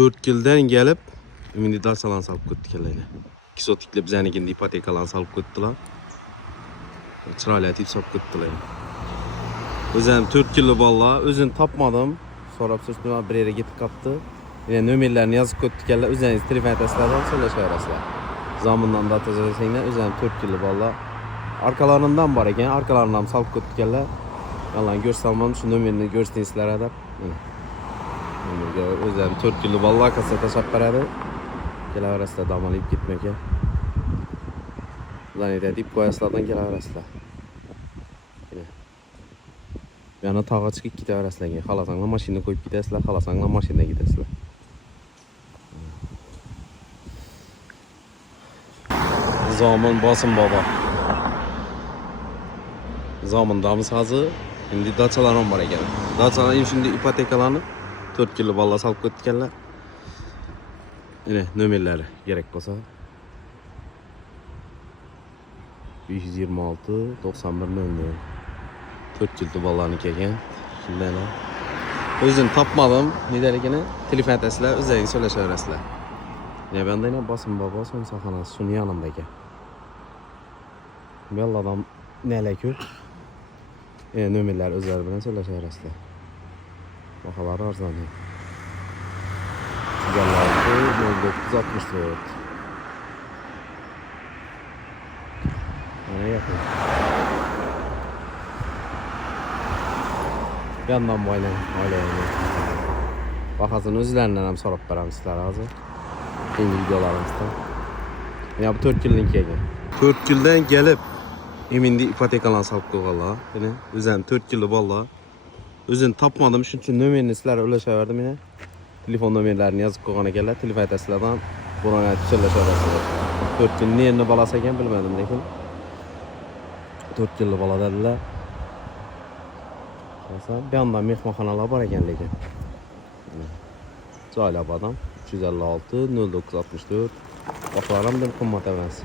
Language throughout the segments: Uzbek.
4 yildan kelib endi darsalarni solib ketdilar. 2 sotikli bizanikiga ipotekalarni solib ketdilar. Chiroyli etib solib ketdilar. O'zim 4 yillik bolalar, o'zim topmadim. So'rab so'rashdim, bir yerga ketib qopti. Yine nömerlerini yazıp ketdilar. O'zingiz telefon etasizlar, so'rashaverasizlar. Zamindan da tezlesinglar, o'zim 4 yillik bolalar. Arkalarından var ekan, arkalarından solib ketdilar. Yalan görsam şu nömerini görseysizlar deb. O'zim 4 yillik bolalar kasa tashab beradi. Kelaverasizlar, dam olib ketmaka. Ulan deb qo'yasizlardan kelaverasizlar. Yana tog'a chiqib ketaverasizlar. Xohlasanglar mashina qo'yib ketasizlar, xohlasanglar mashinaga ketasizlar. Zomin Bosim bobo. Zomindamiz hozir. Endi dachalar ham bor ekan. Dachalar shunda ipotekalarni 4 yillik bolalar solib ketganlar. Mana nomerlari kerak bo'lsa 526 91 00. 4 yillik bolalarniki ekan. Shunday. O'zim topmadim. Nedaligini telefon etasizlar, o'zingiz so'rashaverasizlar. Ne bende ne Bosim bobo son saxonasi shuni yanimda ekan. Belladan neleki? Nömerler özleri bilen söyleşeverasizlar. Bahaları arzon. 964. Ne yapayım? Yandan boylan, Bakasın özlerinden hem sorup verəm sizler hazır. Yeni videolarımızda. Ya bu 4 yılın ekan. 4 yıldan gelip emindi ipotekalarni solib qo'yganlar. Mana o'zim 4 yillik bolalar. O'zim topmadim, shuning uchun nomerini sizlarga ulashaverdim mana. Telefon nomerlarini yozib qo'ygan ekanlar. Telefon etasizlardan bularga so'rashaverasizlar. 4 yil neni bolasi ekan bilmadim lekin. 4 yillik bola dedilar. Bir yandan mehmonxonalar bor ekan lekin. Joylab adam 356 0964. Baklarım da qimmat emas.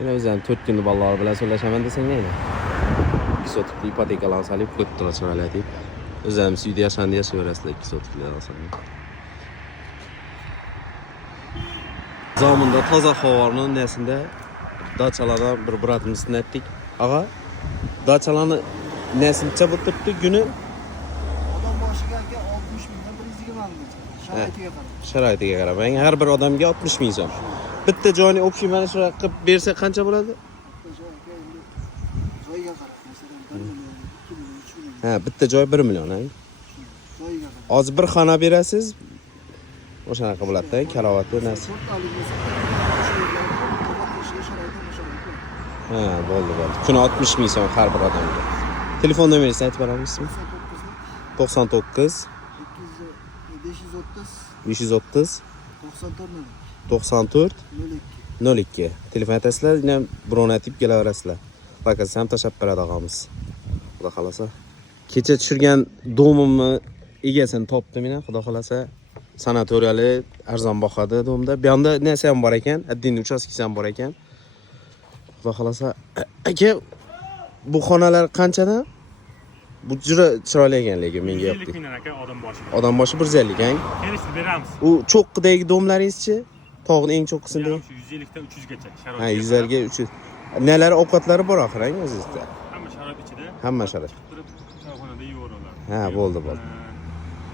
Yine o'zim 4 yillik bolalar bilan so'rashaman desang neydi? 2 sotikli ipotekalarni solib ketdilar chiroyli deb. O'zim uyda yashaverasizlar 2 sotiklilarni solib. Zaminda toza havorning nesinde dachalardan bir biratimizni aytdik. Ağa, dachalarni nesincha bo'lib turibdi günü? Odam boshiga 60 mingdan 120 ming. Sharoitiga qarab. Sharoitiga qarab. Har bir odamga 60 ming so'm. Bitta joyni o'pshi mana shu qilib bersa qancha bo'ladi? Joyga qarab, masalan 1 million, 2 million, 3 million. Ha, bitta joy 1 million, ha. Joyga qarab. Hozir bir xona berasiz. O'shanaqa bo'ladi-da, karavotli narsa. Ha, bo'ldi. Kuni 60 ming so'm har bir odamga. Telefon nomeringizni aytib beramisizmi? 99 530 94 02. Telefon etasizlar, yine birovni aytib kelaverasizlar. Bakasiz ham tashab beradi og'amiz. Xudo xolasa. Kecha tushirgan domimni egasini topdim men, xudo xolasa. Sanatoriyali arzon boqadi domda. Bu yoqda narsa ham bor ekan, addin uchastkasi ham bor ekan. Xudo xolasa. Aka, bu xonalar qanchadan? Bu juda chiroyli ekan lekin menga yoqdi. 150 mingdan aka odam boshi. Odam boshi 150 gang. Kelishib beramiz. U cho'qqidagi domlaringizchi? Tog'ning eng cho'qqisida. 150 dan 300 gacha sharoit. Ha, 100 ga 300. Nelar ovqatlari bor oxirang o'zingizda? Hamma sharoit ichida. Hamma sharoit. Choyxonada yeyveralar. Ha, bo'ldi.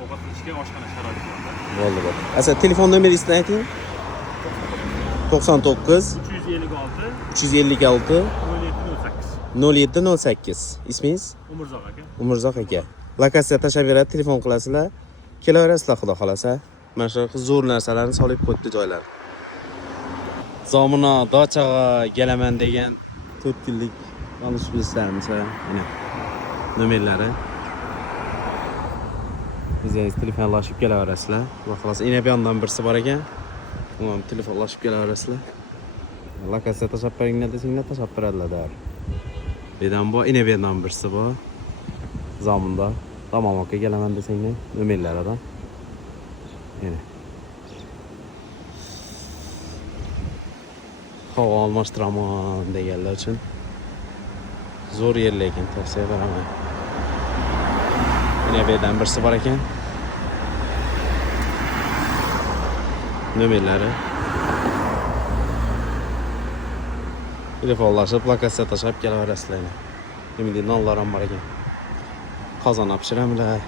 Ovqatlanishga oshxona sharoiti bor. Bo'ldi. Asa telefon nomeringizni ayting. 99 356 356 0708. İsmingiz? Umurzoq aka. Umurzoq aka. Lokatsiya tashab beradi, telefon qilasizlar. Kelaverasizlar xudo xolasa. Mana shu zo'r narsalarni solib qo'yibdi joylar. Zomina dachaga kelaman degan 4 yillik olish bizlarimiz mana nomerlari. O'zingiz telefonlashib kelaverasizlar. Xudo xolasa ina bu yoqdan birisi bor ekan. Uni telefonlashib kelaverasizlar. Lokatsiya tashab beringlar desanglar tashab beradilar. Bedan bu ina bu yoqdan birisi bor. Zaminda tamam aka kelaman desanglar nomerlaridan. Yine. Havo almashtiraman deganlar uchun zo'r yer lekin tavsiya beraman. Yine bu yerdan birisi bor ekan. Nömerleri. Telefonlaşıp, lokasiya taşıp kelaverasizlar. Ümidi nonlar ham bor ekan. Qozon olib pishiramilar.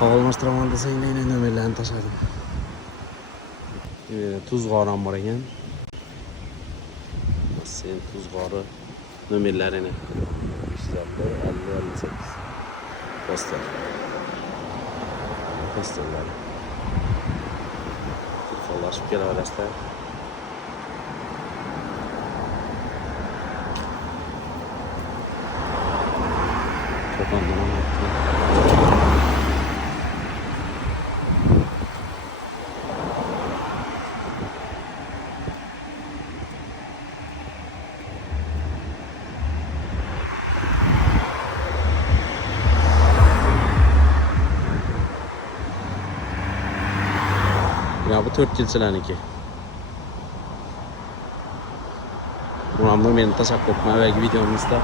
Havoalmashtiraman desang, nömerlarni tashladim. Tuz g'ori ham bor ekan. Sen tuz g'ori nömerlarini 558 poster. Posterlar. Telefonlaşıp kelaverasizlar. Ya bu 4 yilchilarniki. Buramda meni tashakkuk etma belki videomuzda.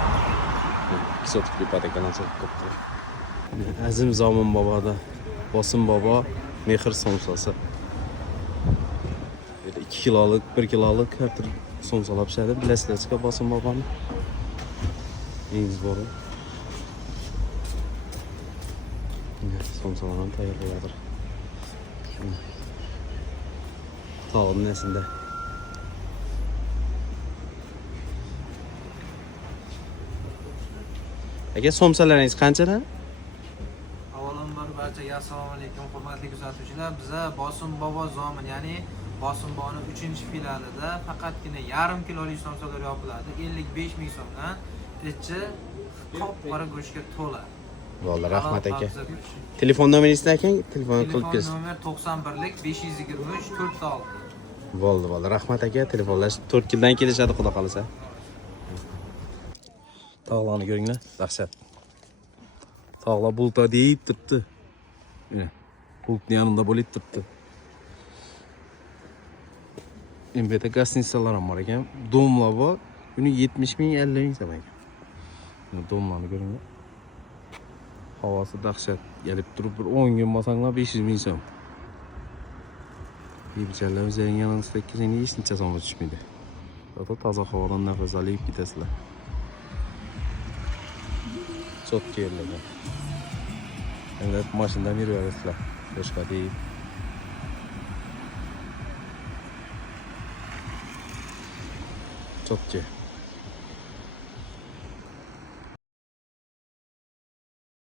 Sotik ipotekadan sotib ketdi. Azim Zomin boboda Bosim bobo mehr somsasi. 2 kiloluk, 1 kiloluk har tur somsalar pishadi. Bilasizlar, Bosim boboni. Eng zo'ri. Somsalarni tayyorlayapti. Tağın nesinde? Aka somsalaringiz qanchadan? Avvalambor barchaga assalomu alaykum, hurmatli kuzatuvchilar. Biza Bosim bobo Zomin, ya'ni Bosim boboni 3-filialida faqatgina yarim kilolik somsalar yopiladi. 55 ming so'mdan ichi qop-qora go'shtga to'la. Vallahi rahmat aka. Telefon nomeringizni ayting, telefon qilib kelsin. Telefon nomer 91lik 523 46. Bo'ldi. Rahmat aka, telefonlash 4 yildan kelishadi, xudo qalasa. Tog'larni ko'ringlar, dahshat. Tog'lar bulta deyib turibdi. Bultni yanında bo'lib turibdi. MBT gastnitsalar ham bor ekan. Domlar bor. Buni 70 ming, 50 ming so'm ekan. Domlarni ko'ringlar. Havası dahshat. Gelib turib bir 10 kun bo'lsanglar 500 ming so'm. Yebichanlar o'zlaring yaningizda kelsangiz hech necha so'mga tushmaydi. Toza havodan nafas olib ketasizlar. Chotki yerlarga. Endi mashinadan yuraverasizlar. Boshqa deyil. Chotki.